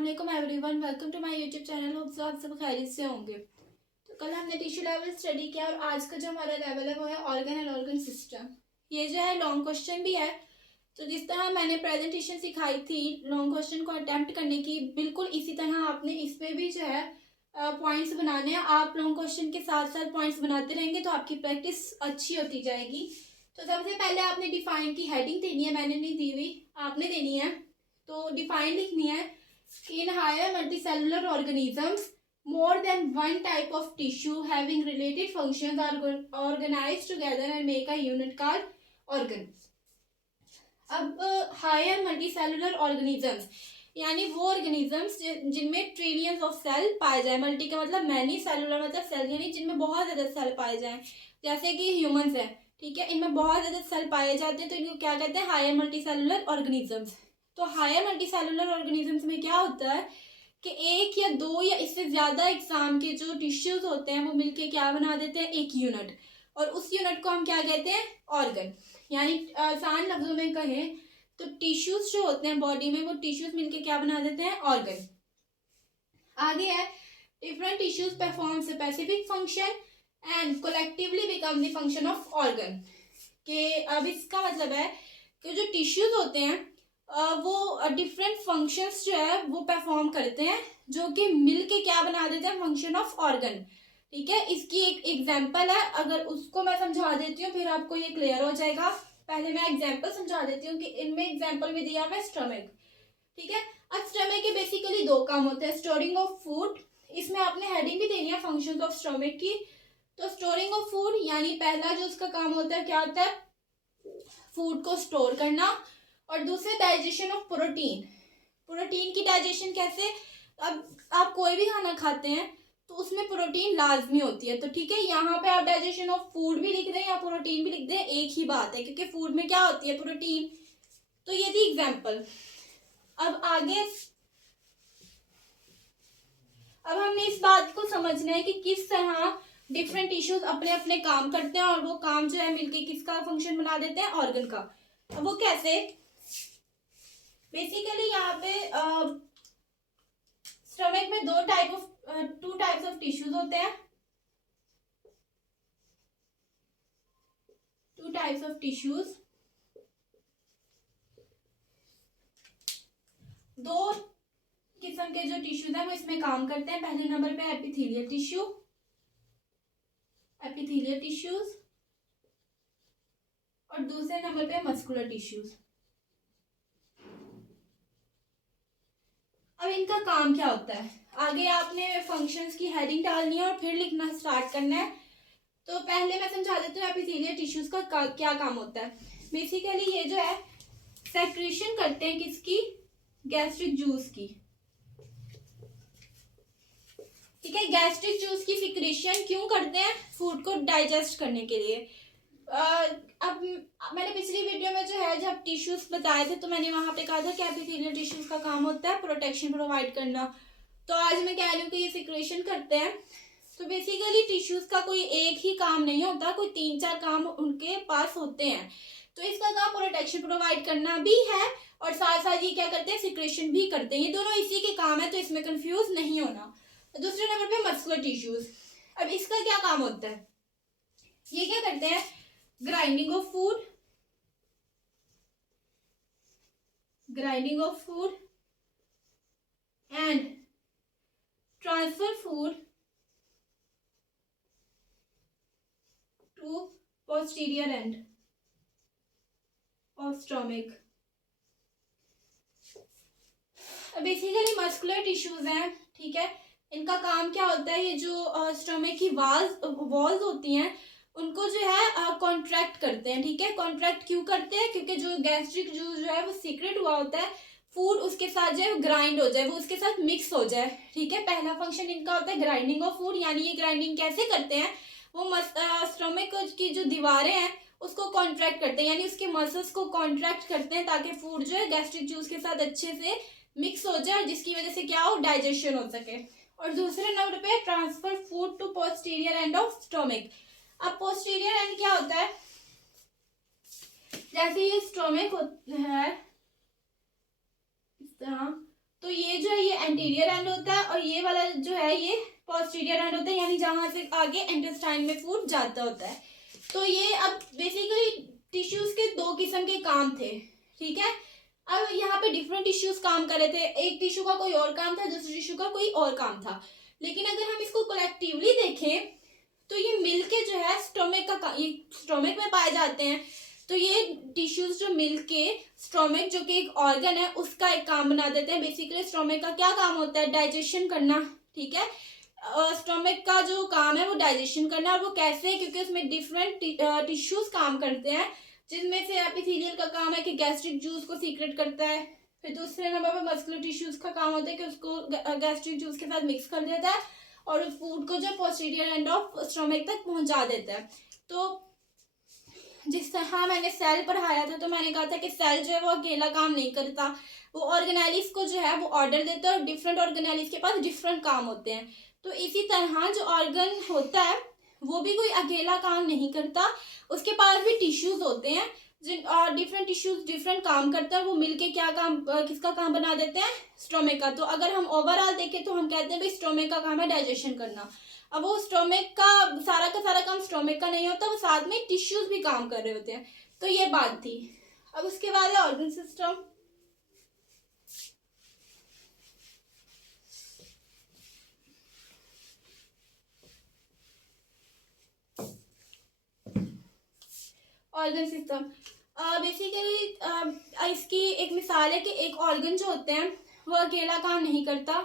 वालेकुम everyone, welcome to my YouTube channel. Hope so आप सब खैरियत से होंगे। तो कल हमने टिश्यू लेवल स्टडी किया और आज का जो हमारा लेवल है वो है ऑर्गन एंड ऑर्गन सिस्टम। ये जो है लॉन्ग क्वेश्चन भी है। तो जिस तरह मैंने प्रेजेंटेशन सिखाई थी लॉन्ग क्वेश्चन को अटेम्प्ट करने की, बिल्कुल इसी तरह आपने इसमें भी जो है पॉइंट्स बनाने हैं। आप लॉन्ग क्वेश्चन के साथ साथ पॉइंट्स बनाते रहेंगे तो आपकी प्रैक्टिस अच्छी होती जाएगी। तो सबसे पहले आपने डिफाइन की हेडिंग देनी है, मैंने नहीं दी हुई, आपने देनी है। तो डिफाइन लिखनी है, in higher multicellular organisms more than one type of tissue having related functions are organized together and make a unit called organ। अब हायर मल्टीसेलुलर ऑर्गेनिजम्स यानी वो ऑर्गेनिजम्स जिनमें ट्रिलियंस ऑफ सेल पाए जाए। मल्टी का मतलब मैनी, सेलुलर मतलब cell यानी जिनमें बहुत ज़्यादा सेल पाए जाए, जैसे कि ह्यूमंस है, ठीक है, इनमें बहुत ज़्यादा सेल पाए जाते हैं तो इनको क्या कहते हैं, हायर मल्टीसेलुलर ऑर्गेनिजम्स। तो हायर मल्टीसेलुलर ऑर्गेनिजम्स में क्या होता है कि एक या दो या इससे ज़्यादा एग्जाम के जो टिश्यूज होते हैं वो मिलके क्या बना देते हैं, एक यूनिट, और उस यूनिट को हम क्या कहते हैं, ऑर्गन। यानी आसान लफ्जों में कहें तो टिश्यूज जो होते हैं बॉडी में, वो टिश्यूज मिलके क्या बना देते हैं, ऑर्गन। आगे है, different tissues perform specific function and collectively become the function of organ. के अब इसका मतलब है कि जो टिश्यूज होते हैं वो डिफरेंट फंक्शंस जो है वो परफॉर्म करते हैं, जो कि मिलके क्या बना देते हैं, फंक्शन ऑफ ऑर्गन। ठीक है, इसकी एक एग्जांपल है, अगर उसको मैं समझा देती हूँ फिर आपको ये क्लियर हो जाएगा। पहले मैं एग्जांपल समझा देती हूँ कि इनमें एग्जांपल में दिया हुआ है स्टमक। ठीक है, अब स्टमक के बेसिकली दो काम होते हैं, स्टोरिंग ऑफ फूड। इसमें आपने हेडिंग भी देनी है फंक्शंस ऑफ स्टमक की। तो स्टोरिंग ऑफ फूड यानी पहला जो उसका काम होता है क्या होता है, फूड को स्टोर करना। और दूसरे डाइजेशन ऑफ प्रोटीन। प्रोटीन की डाइजेशन कैसे, अब आप कोई भी खाना खाते हैं तो उसमें प्रोटीन लाजमी होती है। तो ठीक है, यहाँ पे आप डाइजेशन ऑफ फूड भी लिख दें या प्रोटीन भी लिख दें, एक ही बात है, क्योंकि फूड में क्या होती है, प्रोटीन। तो ये थी एग्जाम्पल। अब आगे, अब हमने इस बात को समझना है कि किस तरह डिफरेंट टिश्यूज अपने अपने काम करते हैं और वो काम जो है मिलके किसका फंक्शन बना देते हैं, ऑर्गन का। अब वो कैसे, बेसिकली यहाँ पे स्टमक में टू टाइप्स ऑफ टिश्यूज होते हैं। टू टाइप्स ऑफ टिश्यूज, दो किस्म के जो टिश्यूज हैं वो इसमें काम करते हैं। पहले नंबर पे एपिथेलियल टिश्यू, एपिथेलियल टिश्यूज, और दूसरे नंबर पे मस्कुलर टिश्यूज। अब इनका काम क्या होता है, आगे आपने फंक्शंस की हेडिंग डालनी है और फिर लिखना स्टार्ट करना है। तो पहले मैं समझा देती हूँ एपिथेलियल टिश्यूज का क्या काम होता है। बेसिकली ये जो है सेक्रेशन करते हैं किसकी, गैस्ट्रिक जूस की। ठीक है, गैस्ट्रिक जूस की सिक्रेशन क्यों करते हैं, फूड को डाइजेस्ट करने के लिए। अब मैंने पिछली वीडियो में जो है जब टिश्यूज बताए थे तो मैंने वहां पे कहा था कि एपिथेलियल टिश्यूज का काम होता है प्रोटेक्शन प्रोवाइड करना। तो आज मैं कह रही हूँ कि ये सिक्रेशन करते हैं। तो बेसिकली टिश्यूज का कोई एक ही काम नहीं होता, कोई 3-4 काम उनके पास होते हैं। तो इसका काम प्रोटेक्शन प्रोवाइड करना भी है और साथ साथ ये क्या करते हैं, सिक्रेशन भी करते हैं। ये दोनों इसी के काम है, तो इसमें कंफ्यूज नहीं होना। दूसरे नंबर पे मस्कुलर टिश्यूज। अब इसका क्या काम होता है, ये क्या करते हैं, grinding of food, grinding of food and transfer food to posterior end of stomach. Basically muscular tissues हैं, ठीक है, इनका काम क्या होता है, ये जो स्टमक की वॉल्स होती हैं उनको जो है कॉन्ट्रैक्ट करते हैं। ठीक है, कॉन्ट्रैक्ट क्यों करते हैं, क्योंकि जो गैस्ट्रिक जूस जो है वो सीक्रेट हुआ होता है, फूड उसके साथ जो है ग्राइंड हो जाए, वो उसके साथ मिक्स हो जाए। ठीक है, पहला फंक्शन इनका होता है ग्राइंडिंग ऑफ फूड, यानी ये ग्राइंडिंग कैसे करते हैं, वो स्टमक की जो दीवारें हैं उसको कॉन्ट्रैक्ट करते हैं, यानी उसके मसल्स को कॉन्ट्रैक्ट करते हैं ताकि फूड जो है गैस्ट्रिक जूस के साथ अच्छे से मिक्स हो जाए, जिसकी वजह से क्या हो, डाइजेशन हो सके। और दूसरे नंबर पे transfer food to posterior end of stomach. अब पोस्टीरियर एंड क्या होता है, जैसे ये स्टमक है इस तरह, तो ये जो है ये एंटीरियर एंड होता है और ये वाला जो है ये पोस्टीरियर एंड होता है, यानी जहां से आगे इंटेस्टाइन में फूड जाता होता है। तो ये अब बेसिकली टिश्यूज के दो किस्म के काम थे, ठीक है। अब यहाँ पे डिफरेंट टिश्यूज काम कर रहे थे, एक टिश्यू का कोई और काम था, दूसरे टिश्यू का कोई और काम था। लेकिन अगर हम इसको कलेक्टिवली देखें तो ये मिलके जो है स्टोमक का, ये स्टोमक में पाए जाते हैं। तो ये टिश्यूज जो मिलके स्टोमक जो कि एक ऑर्गन है उसका एक काम बना देते हैं। बेसिकली स्टोमक का क्या काम होता है? डाइजेशन करना, ठीक है। स्टोमक का जो काम है वो डाइजेशन करना, और वो कैसे? क्योंकि उसमें डिफरेंट टिश्यूज काम करते हैं, जिनमें से एपिथेलियल का काम है कि गैस्ट्रिक जूस को सीक्रेट करता है। फिर दूसरे नंबर पर मस्कुलर टिश्यूज का काम होता है कि उसको गैस्ट्रिक जूस के साथ मिक्स कर देता है और उस फूड को जो पोस्टीरियर एंड ऑफ स्टोमक तक पहुंचा देता है। तो जिस तरह मैंने सेल पढ़ाया था तो मैंने कहा था कि सेल जो है वो अकेला काम नहीं करता, वो ऑर्गेनेलिस को जो है वो ऑर्डर देता है और डिफरेंट ऑर्गेनेलिस के पास डिफरेंट काम होते हैं। तो इसी तरह जो ऑर्गन होता है वो भी कोई अकेला काम नहीं करता, उसके पास भी टिश्यूज होते हैं जिन डिफरेंट टिश्यूज डिफरेंट काम करते हैं, वो मिलके क्या काम किसका काम बना देते हैं? स्टोमक का। तो अगर हम ओवरऑल देखें तो हम कहते हैं भाई स्टोमक का काम है डाइजेशन करना। अब वो स्टोमक का सारा काम स्टोमक का नहीं होता, वो साथ में टिश्यूज भी काम कर रहे होते हैं। तो ये बात थी। अब उसके बाद है organ system. Organ system basically इसकी एक मिसाल है कि एक ऑर्गन जो होते हैं वो अकेला काम नहीं करता,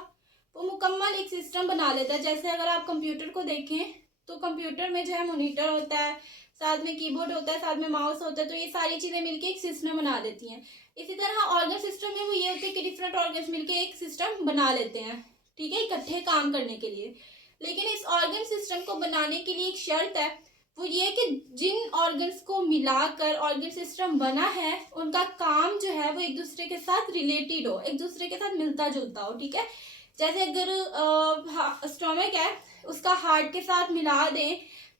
वो मुकम्मल एक सिस्टम बना लेता है। जैसे अगर आप कंप्यूटर को देखें तो कंप्यूटर में जो है मॉनिटर होता है, साथ में कीबोर्ड होता है, साथ में माउस होता है, तो ये सारी चीज़ें मिलके एक सिस्टम बना देती हैं। इसी तरह ऑर्गन सिस्टम में वो ये होती है कि डिफरेंट ऑर्गन्स मिलके एक सिस्टम बना लेते हैं, ठीक है, इकट्ठे काम करने के लिए। लेकिन इस ऑर्गन सिस्टम को बनाने के लिए एक शर्त है, वो ये कि जिन ऑर्गन्स को मिलाकर ऑर्गन सिस्टम बना है उनका काम जो है वो एक दूसरे के साथ रिलेटेड हो, एक दूसरे के साथ मिलता जुलता हो, ठीक है। जैसे अगर स्टोमक है उसका हार्ट के साथ मिला दें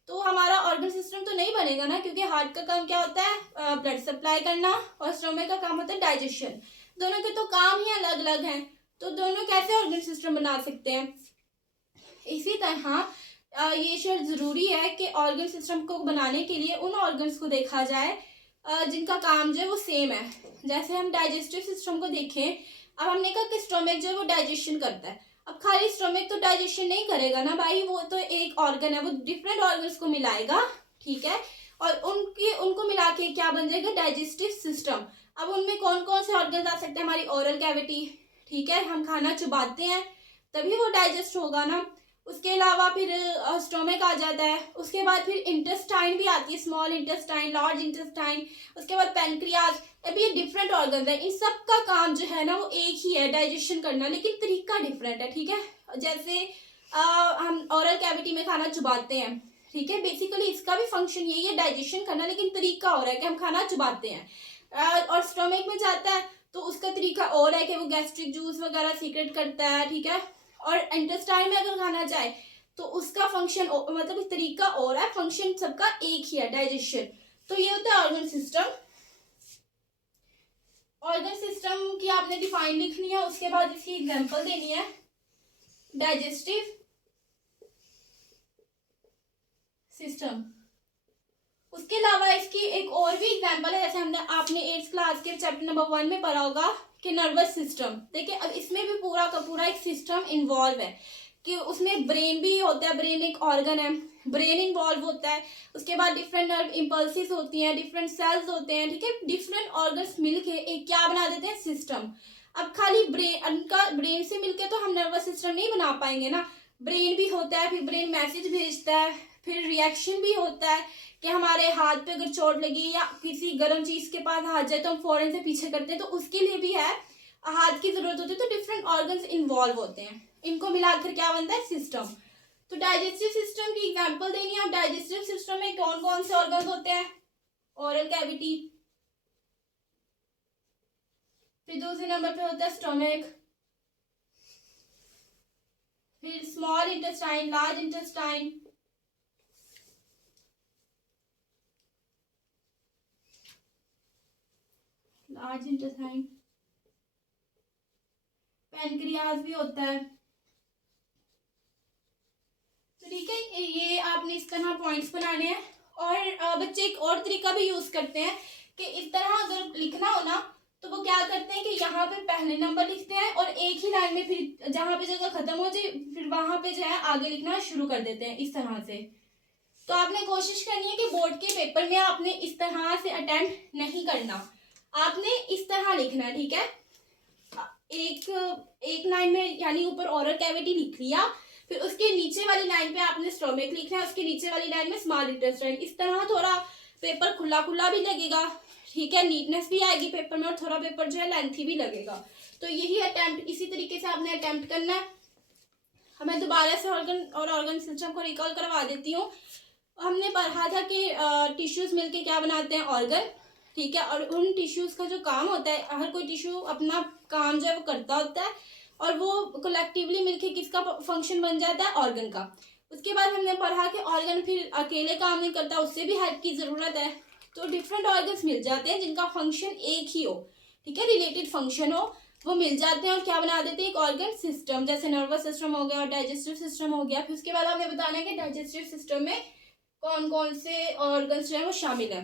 तो हमारा ऑर्गन सिस्टम तो नहीं बनेगा ना, क्योंकि हार्ट का काम क्या होता है? ब्लड सप्लाई करना, और स्टोमक का काम होता है डाइजेशन। दोनों के तो काम ही अलग अलग हैं, तो दोनों कैसे ऑर्गन सिस्टम बना सकते हैं? इसी तरह ये शर्त ज़रूरी है कि ऑर्गन सिस्टम को बनाने के लिए उन ऑर्गन्स को देखा जाए जिनका काम जो है वो सेम है। जैसे हम डाइजेस्टिव सिस्टम को देखें, अब हमने कहा कि स्टोमक जो है वो डाइजेशन करता है। अब खाली स्टोमक तो डाइजेशन नहीं करेगा ना भाई, वो तो एक ऑर्गन है, वो डिफरेंट ऑर्गन्स को मिलाएगा, ठीक है, और उनको मिला के क्या बन जाएगा? Digestive system. अब उनमें कौन कौन से ऑर्गन आ सकते हैं? हमारी ओरल कैविटी, ठीक है, हम खाना चबाते हैं तभी वो डाइजेस्ट होगा ना। उसके अलावा फिर स्टोमक आ जाता है, उसके बाद फिर इंटेस्टाइन भी आती है, स्मॉल इंटेस्टाइन, लार्ज इंटेस्टाइन, उसके बाद पेनक्रियाज। अभी ये डिफरेंट ऑर्गन है, इन सब का काम जो है ना वो एक ही है, डाइजेशन करना, लेकिन तरीका डिफरेंट है, ठीक है। जैसे हम ओरल कैविटी में खाना चबाते हैं, ठीक है, बेसिकली इसका भी फंक्शन यही है, डाइजेशन करना, लेकिन तरीका हो रहा है कि हम खाना चबाते हैं। और स्टोमक में जाता है तो उसका तरीका और है कि वो गैस्ट्रिक जूस वगैरह सीक्रेट करता है, ठीक है। और इंटेस्टाइन में अगर खाना जाए तो उसका फंक्शन मतलब इस तरीका और है, फंक्शन सबका एक ही है, डाइजेशन। तो ये होता है ऑर्गन सिस्टम। ऑर्गन सिस्टम की आपने डिफाइन लिखनी है, उसके बाद इसकी एग्जांपल देनी है। डाइजेस्टिव सिस्टम, उसके अलावा इसकी एक और भी एग्जांपल है, जैसे आपने 8th क्लास के चैप्टर नंबर 1 में पढ़ा होगा कि नर्वस सिस्टम। देखिए अब इसमें भी पूरा का पूरा एक सिस्टम इन्वॉल्व है कि उसमें ब्रेन भी होता है, ब्रेन एक ऑर्गन है, ब्रेन इन्वॉल्व होता है। उसके बाद डिफरेंट नर्व इम्पल्सिस होती हैं, डिफरेंट सेल्स होते हैं, ठीक है, डिफरेंट ऑर्गन्स मिलके एक क्या बना देते हैं? सिस्टम। अब खाली ब्रेन से मिलके तो हम नर्वस सिस्टम नहीं बना पाएंगे ना, ब्रेन भी होता है, फिर ब्रेन मैसेज भेजता है, फिर रिएक्शन भी होता है कि हमारे हाथ पे अगर चोट लगी या किसी गर्म चीज के पास हाथ जाए तो हम फौरन से पीछे करते हैं, तो उसके लिए भी है, हाथ की जरूरत होती है। तो डिफरेंट ऑर्गन्स इन्वॉल्व होते हैं, इनको मिलाकर क्या बनता है? सिस्टम। तो डाइजेस्टिव सिस्टम की एग्जांपल देनी है। अब डाइजेस्टिव सिस्टम में कौन कौन से ऑर्गन्स होते हैं? ओरल कैविटी, फिर दूसरे नंबर पे होता है स्टोमक, फिर small intestine, large intestine, pancreas भी होता है। तो ठीक है, ये आपने इस तरह पॉइंट्स बनाने हैं। और बच्चे एक और तरीका भी यूज करते हैं कि इस तरह अगर लिखना हो ना तो वो क्या करते हैं कि यहाँ पे पहले नंबर लिखते हैं और एक ही लाइन में फिर जहाँ पे जगह खत्म हो जाए फिर वहां पे जो है आगे लिखना शुरू कर देते हैं इस तरह से। तो आपने कोशिश करनी है कि बोर्ड के पेपर में आपने इस तरह से अटेम्प्ट नहीं करना, आपने इस तरह लिखना है। ठीक है, एक लाइन में यानी ऊपर ओरल कैविटी लिख लिया, फिर उसके नीचे वाली लाइन पे आपने स्टोमक लिखना है, उसके नीचे वाली लाइन में स्मॉल इंटेस्टाइन। इस तरह थोड़ा पेपर खुला खुला भी लगेगा, ठीक है, नीटनेस भी आएगी पेपर में और थोड़ा पेपर जो है लेंथी भी लगेगा। तो यही अटेम्प्ट इसी तरीके से आपने अटेम्प्ट करना है। मैं दोबारा से ऑर्गन सिस्टम को रिकॉल करवा देती हूँ। हमने पढ़ा था कि टिश्यूज मिलके क्या बनाते हैं, ऑर्गन। ठीक है, और उन टिश्यूज का जो काम होता है, हर कोई टिश्यू अपना काम जो है वो करता होता है और वो कलेक्टिवली मिलके किसका फंक्शन बन जाता है, ऑर्गन का। उसके बाद हमने पढ़ा कि ऑर्गन फिर अकेले काम नहीं करता, उससे भी हेल्प की जरूरत है। तो डिफरेंट ऑर्गन्स मिल जाते हैं जिनका फंक्शन एक ही हो, ठीक है, रिलेटेड फंक्शन हो, वो मिल जाते हैं और क्या बना देते हैं, एक ऑर्गन सिस्टम। जैसे नर्वस सिस्टम हो गया और डाइजेस्टिव सिस्टम हो गया। फिर उसके बाद हमने बताना है कि डाइजेस्टिव सिस्टम में कौन कौन से ऑर्गन्स जो है वो शामिल है।